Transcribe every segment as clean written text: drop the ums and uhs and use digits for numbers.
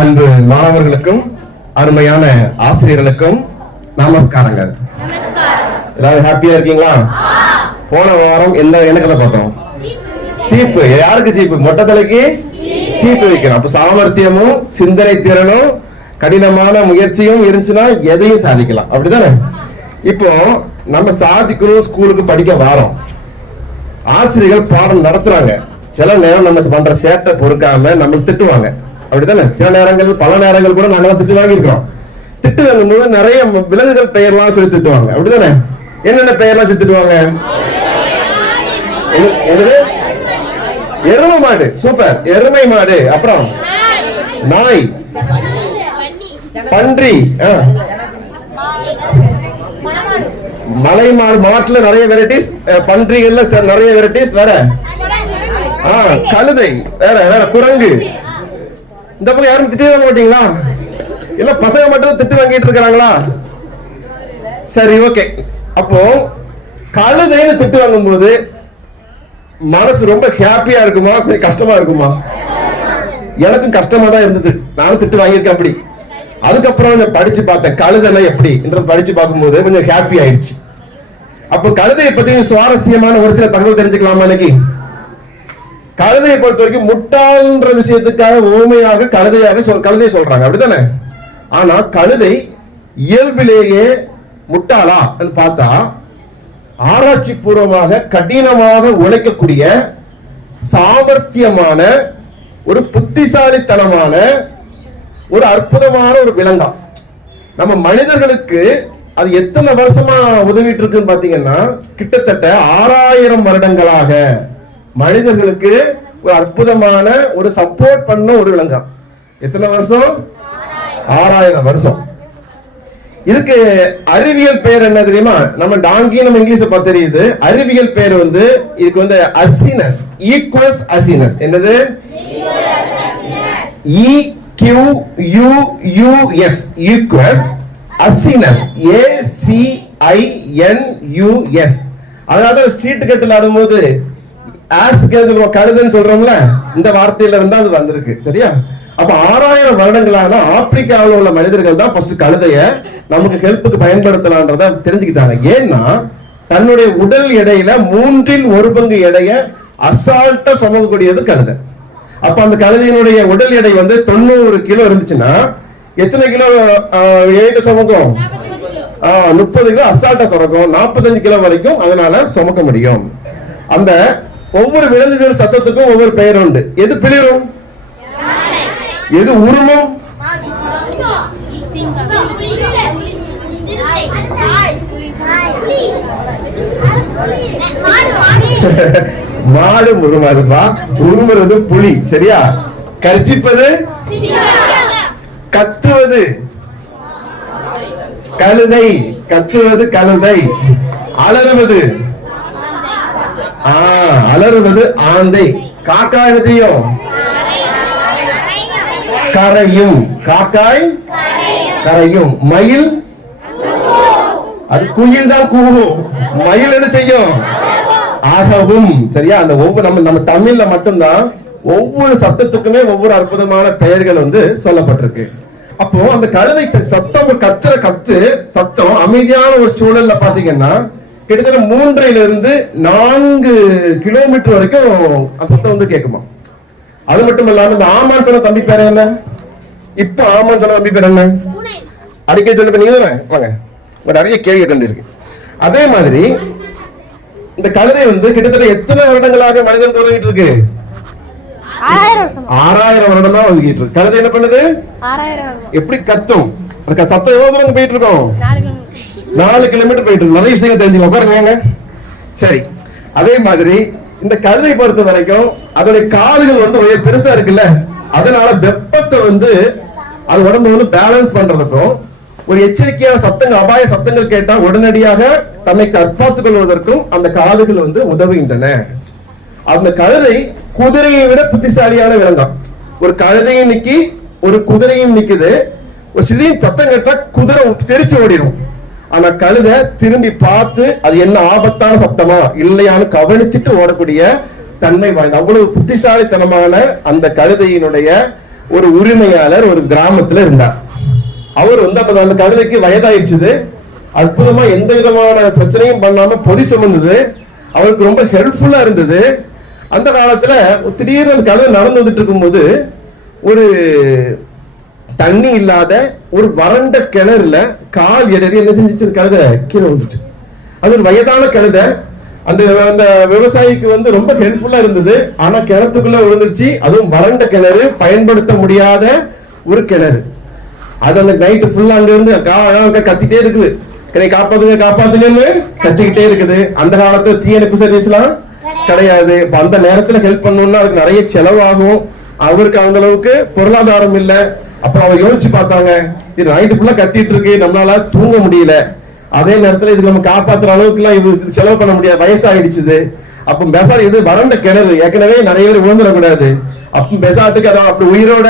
அன்பு மாணவர்களுக்கும் அருமையான ஆசிரியர்களுக்கும் நமஸ்காரங்கள். எல்லாரும் ஹாப்பியா இருக்கீங்களா? போன வாரம் என்ன கதை பார்த்தோம்? சீப்பு. யாருக்கு சீப்பு? மொட்டை தலைக்கு சீப்பு வைக்கணும். அப்ப சாமர்த்தியமும் சிந்தனை திறனும் கடினமான முயற்சியும் இருந்துச்சுன்னா எதையும் சாதிக்கலாம். அப்படிதானே? இப்போ நம்ம சாதிக்கணும். ஸ்கூலுக்கு படிக்க வாரோம். ஆசிரியர்கள் பாடம் நடத்துறாங்க. சில நேரம் நம்ம பண்ற சேட்டை பொறுக்காம நம்ம திட்டுவாங்க. அப்படித்தானே? சில நேரங்கள் பல நேரங்கள் கூட நாங்க திட்டு வாங்கியிருக்கிறோம். திட்டு வாங்கும்போது நிறைய விலங்குகள் பெயர்லாம் சொல்லி திட்டுவாங்க. அப்படித்தானே? என்னென்ன பெயர்லாம் சொல்லி திட்டுவாங்க? எருமை மாடு. சூப்பர். எருமை மாடு. அப்புறம் நாய், பன்றி, மலை மாடு. மாட்டுல நிறைய வெரைட்டிஸ், பன்றிகள்ல நிறைய வெரைட்டிஸ். வேற கழுதை, வேற வேற குரங்கு. இந்த பக்கம் யாரும் திட்டு வாங்க மாட்டீங்களா? இல்ல பசங்க மட்டும் திட்டு வாங்கிட்டு இருக்காங்களா? சரி, ஓகே. அப்போ கழுதைன்னு திட்டு வாங்கும் போது மனசு ரொம்ப ஹாப்பியா இருக்குமா, கஷ்டமா இருக்குமா? எனக்கும் கஷ்டமா தான் இருந்தது. நானும் திட்டு வாங்கியிருக்கேன். அப்படி அதுக்கப்புறம் படிச்சு பார்த்தேன் கழுதை எப்படி படிச்சு பார்க்கும்போது கொஞ்சம் ஹாப்பி ஆயிடுச்சு. அப்போ கழுதையை பத்தி சுவாரஸ்யமான ஒரு சில தகவல் தெரிஞ்சுக்கலாமா? இன்னைக்கு கழுதையை பொறுத்த வரைக்கும் முட்டாள்ன்ற விஷயத்துக்காக ஊமையாக கழுதையை சொல்றாங்க. அப்படித்தானே? ஆனா கழுதை இயல்பிலேயே முட்டாளா பார்த்தா ஆராய்ச்சி பூர்வமாக கடினமாக உழைக்கக்கூடிய சாமர்த்தியமான ஒரு புத்திசாலித்தனமான ஒரு அற்புதமான ஒரு விலங்கா. நம்ம மனிதர்களுக்கு அது எத்தனை வருஷமா உதவிட்டு இருக்குன்னு பாத்தீங்கன்னா கிட்டத்தட்ட 6000 வருடங்களாக மனிதர்களுக்கு ஒரு அற்புதமான ஒரு சப்போர்ட் பண்ண ஒரு விலங்கா. எத்தனை வருஷம்? 6000 வருஷம். இதுக்கு அறிவியல் பெயர் என்ன தெரியுமா? நம்ம டாங்கி நம்ம இங்கிலீஷ் பார்த்து தெரியுது. அறிவியல் பெயர் இதுக்கு அசினஸ், ஈக்வஸ் அசினஸ். என்னது? EQUUS, ஈக்வஸ் அசினஸ், ACINUS. அதனால சீட்டு கட்டில் ஆடும்போது கழுதுன்னு சொல்றோம்ல, இந்த வார்த்தையில இருந்தா அது வந்திருக்கு. சரியா? அப்ப 6000 வருடங்களான ஆப்பிரிக்காவில் உள்ள மனிதர்கள் தான் ஃபர்ஸ்ட் கழுதைய நமக்கு ஹெல்ப்புக்கு பயன்படுத்தலான்றத தெரிஞ்சுக்கிட்டாங்க. ஏன்னா தன்னுடைய உடல் எடையில 1/3 எடைய அசால்ட்டா சுமக்கக்கூடியது கழுதை. அப்ப அந்த கழுதையினுடைய உடல் எடை 90 கிலோ இருந்துச்சுன்னா எத்தனை கிலோ சுமக்கும்? 30 கிலோ அசால்ட்டா சுமக்கும். 45 கிலோ வரைக்கும் அதனால சுமக்க முடியும். அந்த ஒவ்வொரு விலங்குகள் சத்தத்துக்கும் ஒவ்வொரு பெயர் உண்டு. எது பிளிரும்? எது உருமும்? மாடு உருமாதுப்பா. உருமுறது புலி. சரியா? கர்ச்சிப்பது, கத்துவது கழுதை. கத்துவது கழுதை. அலறுவது அலறுவது ஆந்தை. காக்கா என்ன செய்யும்? கரையும். காக்காய் கரையும். மயில் அது குயில் தான் கூவும். மயில் என்ன செய்யும்? ஆகவும். சரியா? அந்த ஒவ்வொரு நம்ம தமிழ்ல மட்டும்தான் ஒவ்வொரு சத்தத்துக்குமே ஒவ்வொரு அற்புதமான பெயர்கள் சொல்லப்பட்டிருக்கு. அப்போ அந்த கழுதை சத்தம் கத்துற சத்தம் அமைதியான ஒரு சூழல்ல பாத்தீங்கன்னா கிட்டத்தட்ட 3 கிலோமீட்டர் வரைக்கும் அந்த சத்தம் கேட்குமா. அது மட்டும் இல்லாம இந்த ஆமான் சொன்ன தம்பி பேர் என்ன? இப்ப ஆமான் சொன்ன தம்பி பேர் என்ன? அடிக்கடி சொல்ல நீங்க வாங்க. நிறைய கேள்வி கண்டிருக்கு. அதே மாதிரி இந்த கழுதை கிட்டத்தட்ட எத்தனை வருடங்களாக மனிதனுக்கு உதவிட்டு இருக்கு? 6000 வருடம் தான் ஒதுக்கிட்டு இருக்கு. கழுதை என்ன பண்ணுது? எப்படி கத்தும்? சத்தம் எவ்வளவு தூரம் போயிட்டு இருக்கோம்? 4 கிலோமீட்டர் போயிட்டு இருக்கு. நிறைய விஷயங்கள் தெரிஞ்சுக்கலாம் பாருங்க. சரி, அதே மாதிரி இந்த கழுதை பொறுத்த வரைக்கும் அதோடைய காதுகள் பெருசா இருக்குல்ல, அதனால வெப்பத்தை அது உடம்பு பேலன்ஸ் பண்றதுக்கும் ஒரு எச்சரிக்கையான சத்தங்கள், அபாய சத்தங்கள் கேட்டா உடனடியாக தன்னை தற்காத்துக் கொள்வதற்கும் அந்த காதுகள் உதவுகின்றன. அந்த கழுதை குதிரையை விட புத்திசாலியான விலங்கம். ஒரு கழுதையும் நிக்கி ஒரு குதிரையும் நிக்குது. ஒரு சிறிய சத்தம் கேட்டா குதிரை தெரிச்சு ஓடிடும். ஆனா கழுதை திரும்பி பார்த்து அது என்ன ஆபத்தான சத்தமா இல்லையான்னு கவனிச்சுட்டு ஓடக்கூடிய தன்மை வாய்ந்த அவ்வளவு புத்திசாலித்தனமான அந்த கழுதையினுடைய ஒரு உரிமையாளர் ஒரு கிராமத்துல இருந்தார். அவர் அந்த கழுதைக்கு வயதாயிடுச்சு. அற்புதமா எந்த விதமான பிரச்சனையும் பண்ணாம பொதி சுமந்தது. அவருக்கு ரொம்ப ஹெல்ப்ஃபுல்லா இருந்தது. அந்த காலத்துல திடீர்னு அந்த கழுதை நடந்து வந்துட்டு இருக்கும்போது ஒரு தண்ணி இல்லாத ஒரு வறண்ட கிணறுல கால் இடறி என்ன செஞ்சிச்சு, கழுதை கீழே வந்துச்சு. அது ஒரு வயதான கழுதை. அந்த விவசாயிக்கு ரொம்ப ஹெல்ப்ஃபுல்லா இருந்தது. ஆனா கிணத்துக்குள்ள விழுந்துருச்சு. அதுவும் வறண்ட கிணறு, பயன்படுத்த முடியாத ஒரு கிணறு. அது அந்த நைட்டு ஃபுல்லா அங்க இருந்து கத்திட்டே இருக்குது. காப்பாத்துங்க காப்பாத்துங்கன்னு கத்திக்கிட்டே இருக்குது. அந்த காலத்துல தீயணைப்பு சர்வீஸ் எல்லாம் கிடையாது. அந்த நேரத்துல ஹெல்ப் பண்ணணும்னா அதுக்கு நிறைய செலவாகும். அவருக்கு அந்த அளவுக்கு பொருளாதாரம் இல்ல. அப்ப அவங்க யோசிச்சு பார்த்தாங்க, இது நைட்டு ஃபுல்லா கத்திட்டு இருக்கு, நம்மளால தூங்க முடியல. அதே நேரத்துல இதுக்கு நம்ம காப்பாத்துற அளவுக்கு எல்லாம் இது செலவு பண்ண முடியாது, வயசாயிடுச்சு. அப்ப பெசார் இது வறண்ட கிணறு, ஏற்கனவே நிறைய பேர் விழுந்துடக்கூடாது. அப்ப பெசாட்டுக்கு அதான் அப்படி உயிரோட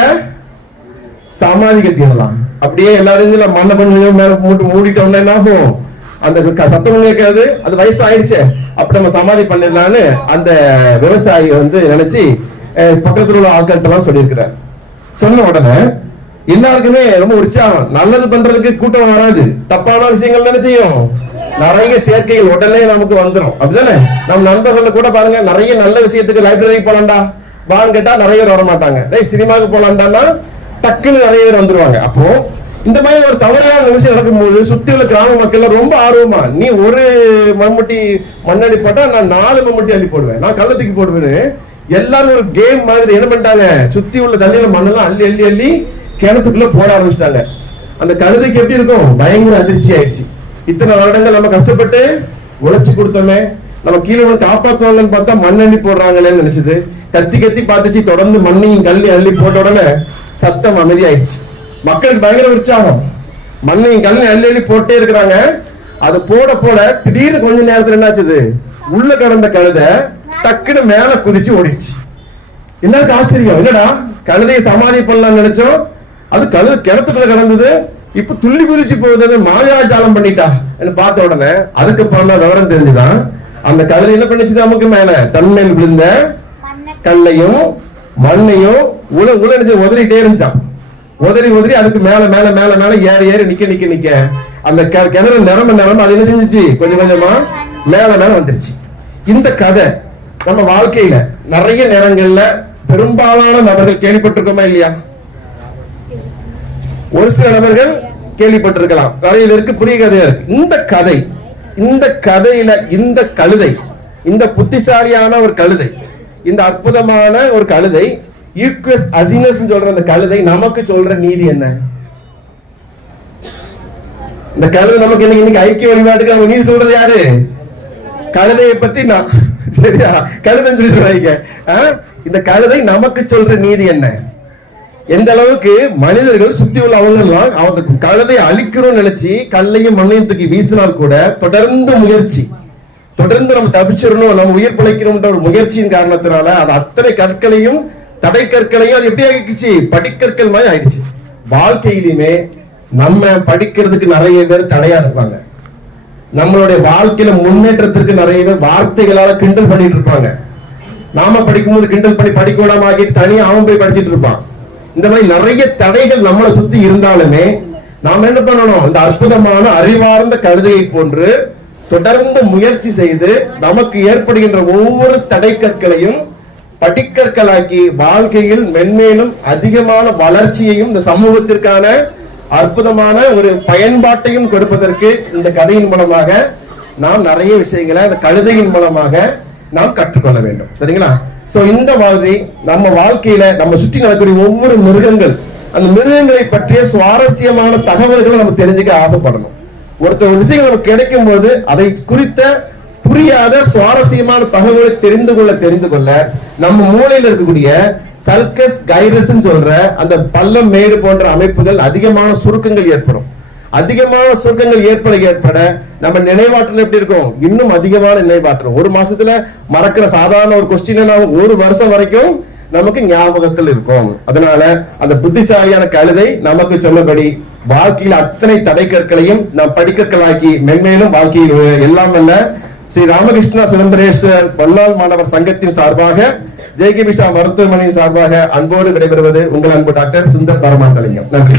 சமாதி கட்டிடலாம். அப்படியே எல்லாரும் மண்ணை பண்ணி மேல மூடிட்டோம்னா என்ன ஆகும், அந்த சத்தம் கேட்காது. அது வயசு ஆயிடுச்சு, அப்படி நம்ம சமாதி பண்ணிடலான்னு அந்த விவசாயி நினைச்சு பக்கத்துல உள்ள ஆட்கள்கிட்ட எல்லாம் சொல்லியிருக்கிறார். சொன்ன உடனே எல்லாருக்குமே ரொம்ப உற்சாகம். நல்லது பண்றதுக்கு கூட்டம் வராது, தப்பான விஷயங்கள் தானே செய்யும். நிறைய சேர்க்கைகள் உடனே நமக்கு வந்துடும். அப்படிதானே? நம்ம நண்பர்கள் கூட பாருங்க, நிறைய நல்ல விஷயத்துக்கு லைப்ரரி போலாம்டா வான்னு கேட்டா நிறைய பேர் வர மாட்டாங்க. சினிமாவுக்கு போலாம்டான்னா டக்குன்னு நிறைய பேர் வந்துருவாங்க. அப்போ இந்த மாதிரி ஒரு தவறான விஷயம் நடக்கும்போது சுத்தி உள்ள கிராம மக்கள் ரொம்ப ஆர்வமா, நீ ஒரு மம்முட்டி மண்ணடி போட்டா நான் 4 மம்முட்டி அள்ளி போடுவேன், நான் கள்ளத்துக்கு போடுவேன்னு எல்லாரும் ஒரு கேம் மாதிரி என்ன பண்ணிட்டாங்க, சுத்தி உள்ள தண்ணியில மண்ணெல்லாம் அள்ளி அள்ளி அள்ளி கிணத்துக்குள்ள போட ஆரம்பிச்சிட்டாங்க. அந்த கழுதைக்கு எப்படி இருக்கும், பயங்கர அதிர்ச்சி ஆயிடுச்சு. இத்தனை வருடங்கள் நம்ம கஷ்டப்பட்டு உழைச்சு கொடுத்தோமே, நம்ம கீழே காப்பாற்றுவாங்கன்னு பார்த்தா மண்ணள்ளி போடுறாங்கன்னு நினைச்சது. கத்தி கத்தி பார்த்துச்சு. தொடர்ந்து மண்ணையும் கல்லி அள்ளி போட்ட உடனே சத்தம் அமைதியாயிடுச்சு. மக்களுக்கு பயங்கர உற்சாகம். மண்ணையும் கல்லி அள்ளி அள்ளி போட்டே இருக்கிறாங்க. அது போட போட திடீர்னு கொஞ்ச நேரத்துல என்னாச்சு, உள்ள கடந்த கழுதை டக்குன்னு மேல குதிச்சு ஓடிடுச்சு. எல்லாருக்கும் ஆச்சரியம், இல்லடா கழுதையை சமாதி பண்ணலாம்னு நினைச்சோம், அது கழுதை கிணத்துக்குள்ள கடந்தது, இப்ப துள்ளி குதிச்சு போகுது, மாயாஜாலம் பண்ணிட்டா பார்த்த உடனே அதுக்கப்புறம் தான் விவரம் தெரிஞ்சுதான் அந்த கழுதை என்ன பண்ணிச்சு, நமக்கு மேல தன்மையில் விழுந்த கல்லையும் மண்ணையும் உதறிட்டே இருந்துச்சான். உதறி உதறி அதுக்கு மேல மேல மேல மேல ஏறி ஏறி நிக்க நிக்க நிக்க அந்த கிணறு நிரம்ப அது என்ன செஞ்சிச்சு, கொஞ்சம் கொஞ்சமா மேல மேல வந்துருச்சு. இந்த கதை நம்ம வாழ்க்கையில நிறைய நேரங்கள்ல பெரும்பாலான நபர்கள் கேள்விப்பட்டிருக்கோமா இல்லையா? ஒரு சில நபர்கள் கேள்விப்பட்டிருக்கலாம், நிறைய பேருக்கு புதிய கதையா இருக்கு. இந்த கதையில இந்த கழுதை, இந்த புத்திசாலியான ஒரு கழுதை, இந்த அற்புதமான ஒரு கழுதை, ஈக்வஸ் அசினஸ் சொல்ற அந்த கழுதை நமக்கு சொல்ற நீதி என்ன? இந்த கழுதை நமக்கு இன்னைக்கு ஐக்கிய வழிபாட்டுக்கு நம்ம நீதி சொல்றது யாரு? கழுதையை பற்றி நான் சரியா கழுதைன்னு சொல்லி சொல்றாங்க. இந்த கழுதை நமக்கு சொல்ற நீதி என்ன? எந்த அளவுக்கு மனிதர்கள் சுத்தி உள்ள அவங்க எல்லாம் கழுதையை அழிக்கணும்னு நினைச்சு கல்லையும் மண்ணையும் தூக்கி வீசினால் கூட தொடர்ந்து முயற்சி, தொடர்ந்து நம்ம தப்பிச்சிடணும், நம்ம உயிர் பிழைக்கணும்ன்ற ஒரு முயற்சியின் காரணத்தினால அது அத்தனை கற்களையும் தடை கற்களையும் அது எப்படி ஆகிடுச்சு, படிக்கற்கள் மாதிரி ஆயிடுச்சு. வாழ்க்கையிலுமே நம்ம படிக்கிறதுக்கு நிறைய பேர் தடையா இருப்பாங்க. நம்மளுடைய வாழ்க்கையில முன்னேற்றத்திற்கு நிறைய பேர் வார்த்தைகளால கிண்டல் பண்ணிட்டு இருப்பாங்க. நாம படிக்கும்போது கிண்டல் பண்ணி படிக்க விடாம ஆகிட்டு தனியா அவன் போய் படிச்சுட்டு இருப்பான். இந்த மாதிரி நிறைய தடைகள் நம்மளை சுத்தி இருந்தாலுமே நாம என்ன பண்ணணும், இந்த அற்புதமான அறிவார்ந்த கழுதையை போன்று தொடர்ந்து முயற்சி செய்து நமக்கு ஏற்படுகின்ற ஒவ்வொரு தடை கற்களையும் படிக்கற்களாக்கி வாழ்க்கையில் மென்மேலும் அதிகமான வளர்ச்சியையும் இந்த சமூகத்திற்கான அற்புதமான ஒரு பயன்பாட்டையும் கொடுப்பதற்கு இந்த கதையின் மூலமாக நாம் நிறைய விஷயங்களை அந்த கழுதையின் மூலமாக நாம் கற்றுக்கொள்ள வேண்டும். சரிங்களா? சோ இந்த மாதிரி நம்ம வாழ்க்கையில நம்ம சுற்றி நடக்கக்கூடிய ஒவ்வொரு மிருகங்கள், அந்த மிருகங்களை பற்றிய சுவாரஸ்யமான தகவல்களை நம்ம தெரிஞ்சுக்க ஆசைப்படணும். ஒருத்தர் விஷயங்கள் நமக்கு கிடைக்கும் போது அதை குறித்த புரியாத சுவாரஸ்யமான தகவலை தெரிந்து கொள்ள நம்ம மூளையில் இருக்கக்கூடிய சல்கஸ் கைரஸ் சொல்ற அந்த பள்ளம் மேடு போன்ற அமைப்புகள் அதிகமான சுருக்கங்கள் ஏற்படும். அதிகமான சுருக்கங்கள் ஏற்பட நம்ம நினைவாற்றல் எப்படி இருக்கும், இன்னும் அதிகமான நினைவாற்றல். ஒரு மாசத்துல மறக்கிற சாதாரண ஒரு கொஸ்டின் ஒரு வருஷம் வரைக்கும் நமக்கு ஞாபகத்தில் இருக்கும். அதனால அந்த புத்திசாலியான கழுதை நமக்கு சொன்னபடி வாழ்க்கையில் அத்தனை தடை கற்களையும் நாம் படிக்கற்களாக்கி மென்மேலும் வாழ்க்கையில் எல்லாம் அல்ல ஸ்ரீ ராமகிருஷ்ணா சிதம்பரேஸ்வர் பல்லால் மாணவர் சங்கத்தின் சார்பாக ஜேகே பிஷா மருத்துவமனை சார்பாக அன்போடு விடைபெறுவது உங்கள் அன்பு டாக்டர் சுந்தர் பரமாண்டலிங்கம். நன்றி.